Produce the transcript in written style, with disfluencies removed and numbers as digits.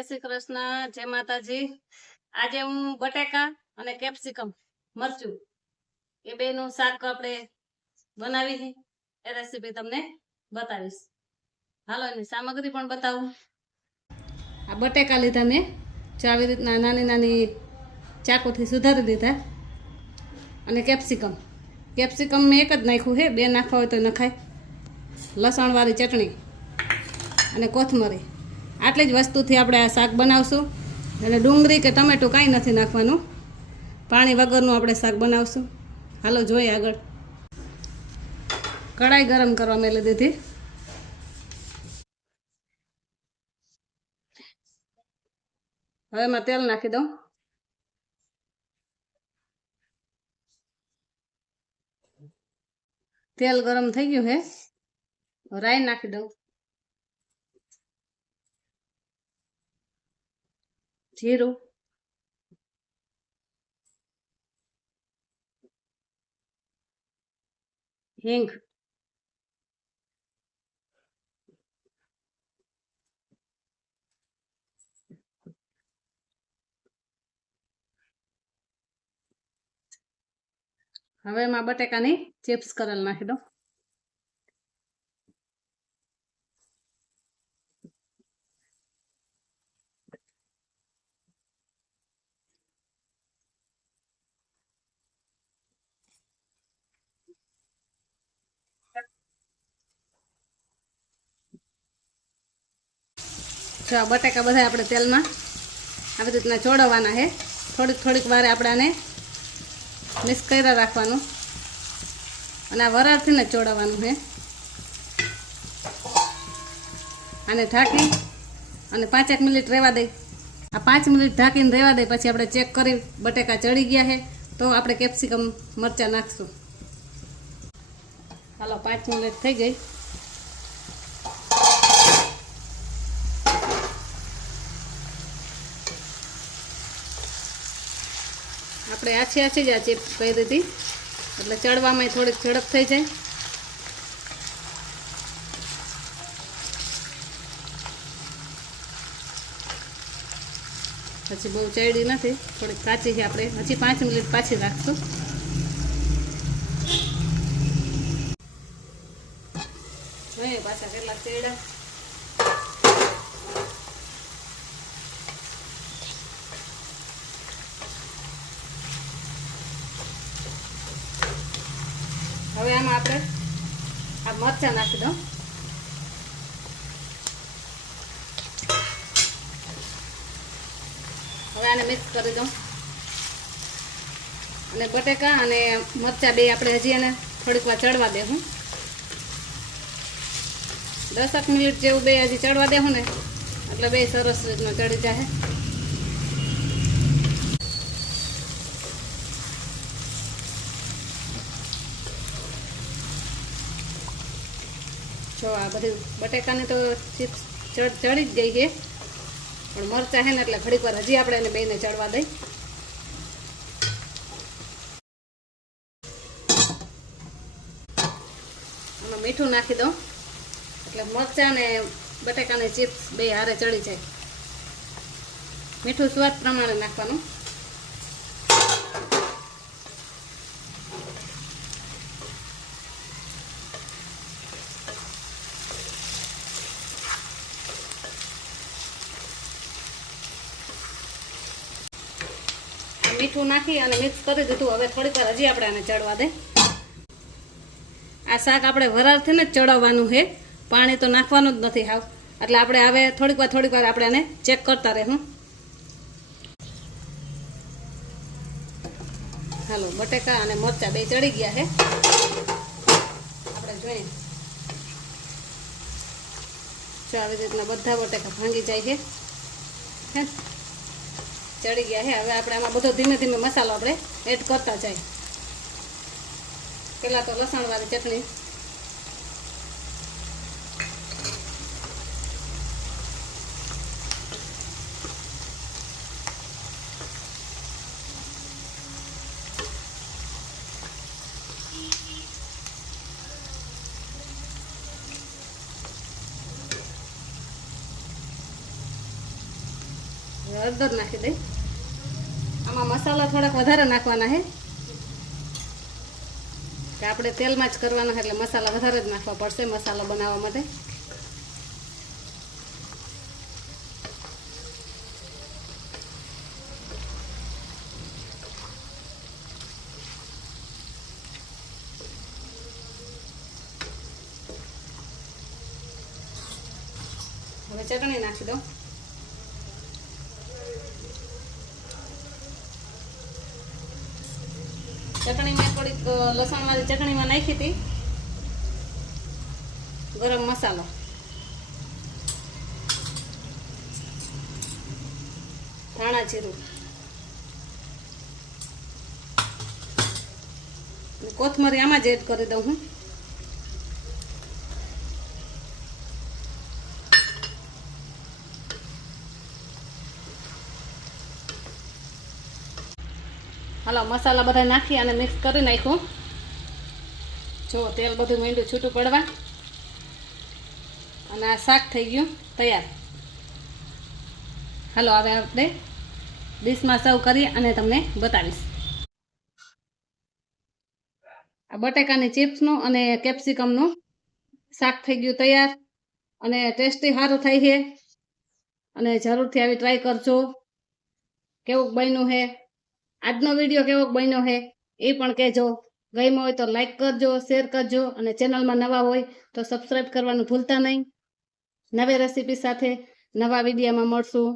जय श्री कृष्ण, जय माताजी। आज हूँ बटाका અને કેપ્સિકમ મરચું એ બેનું શાક આપણે બનાવી છે એ રેસીપી તમને બતાવીશ। હાલો એની સામગ્રી પણ બતાવું। આ બટાકા લીધા મેં, જો આવી રીતના નાની નાની ચાકુથી સુધારી દીધા। અને કેપ્સિકમ મેં એક જ નાખ્યું છે, બે નાખવા હોય તો નખાય। લસણવાળી ચટણી અને કોથમરી, આટલી જ વસ્તુથી આપણે આ શાક બનાવશું। અને ડુંગળી કે ટમેટું કાંઈ નથી નાખવાનું, પાણી વગરનું આપણે શાક બનાવશું। હાલો જોઈએ આગળ। કઢાઈ ગરમ કરવા મેલી દીધી। હવે એમાં તેલ નાખી દઉં। તેલ ગરમ થઈ ગયું છે, રાઈ નાખી દઉં, જીરું, હિંગ, હવે એમાં બટેકાની ચિપ્સ કરેલ નાખી દઉં। જો આ બટાકા બધા આપણે તેલમાં આવી રીતના ચોળવવાના છે। થોડીક વાર આપણે આને મિક્સ કર્યા રાખવાનું અને આ વરાળથી ને ચોળવવાનું છે। આને ઢાંકી અને 5 મિનિટ રહેવા દઈ। આ 5 મિનિટ ઢાંકીને રહેવા દઈ, પછી આપણે ચેક કરી બટેકા ચડી ગયા છે તો આપણે કેપ્સિકમ મરચાં નાખશું। હાલો 5 મિનિટ થઈ ગઈ। આપણે આછી જ આ ચિપ્સ કરી દીધી એટલે ચડવામાં થોડીક ઝડપ થઈ જાય। પછી બહુ ચડી નથી, થોડીક કાચી છે, આપણે હજી 5 મિનિટ પાછી રાખશું। જોઈએ પાછા કેટલાક ચડ્યા। હવે આમાં આપણે આ મરચાં નાખી દઉં। હવે આને મિક્સ કરી દઉં અને બટેકા અને મરચાં બે આપણે હજી એને થોડીક વાર ચડવા દેવું। 10 મિનિટ જેવું બે હજી ચડવા દેવું ને એટલે બે સરસ રીતના ચડી જાય। જો આ બધી બટેકાની તો ચિપ્સ ચડી જ ગઈ છે, પણ મરચાં છે ને એટલે ઘડીક વાર હજી આપણે એને બેને ચડવા દઈ। આમાં મીઠું નાખી દઉં એટલે મરચાં ને બટેકાની ચિપ્સ બે હારે ચડી જાય। મીઠું સ્વાદ પ્રમાણે નાખવાનું। મીઠું નાખી અને મિક્સ કરી દીધું। હવે થોડીક વાર હજી આપણે આને ચડવા દે। આ શાક આપણે વરાળથી ને જ ચડાવવાનું છે, પાણી તો નાખવાનું જ નથી હાવ, એટલે આપણે હવે થોડીક વાર આપણે આને ચેક કરતા રહેવું। હાલો બટેકા અને મરચાં બે ચડી ગયા છે, આપણે જોઈએ। જો આવી રીતના બધા બટેકા ભાંગી જાય છે, ચડી ગયા છે। હવે આપણે આમાં બધો ધીમે ધીમે મસાલો આપણે એડ કરતા જાય। પહેલાં તો લસણવાળી ચટણી, હળદર નાખી દઈ. આમાં મસાલા થોડાક વધારે નાખવાના છે કે આપણે તેલમાં જ કરવાના છે, એટલે મસાલા વધારે જ નાખવા પડશે મસાલો બનાવવા માટે. હવે ચટણી નાખી દઉં. ચટણી મેં થોડીક લસણવાળી ચટણીમાં નાખી હતી. ગરમ મસાલો, ધાણા જીરું, કોથમરી આમાં જ એડ કરી દઉં હું. હાલો મસાલા બધા નાખી અને મિક્સ કરી નાખ્યું. જો તેલ બધું મીંડું છૂટું પડવા અને આ શાક થઈ ગયું તૈયાર. હાલો હવે આપણે ડીશમાં સર્વ કરી અને તમને બતાવીશ. આ બટેકાની ચિપ્સનું અને કેપ્સિકમનું શાક થઈ ગયું તૈયાર અને ટેસ્ટી સારું થાય છે. અને જરૂરથી આવી ટ્રાય કરજો. કેવું બન્યું છે, આજનો વિડીયો કેવો બન્યો છે એ પણ કહેજો. ગમ્યો હોય તો લાઈક કરજો, શેર કરજો અને ચેનલમાં નવા હોય તો સબસ્ક્રાઈબ કરવાનું ભૂલતા નહીં. નવી રેસીપી સાથે નવા વિડીયોમાં મળશું.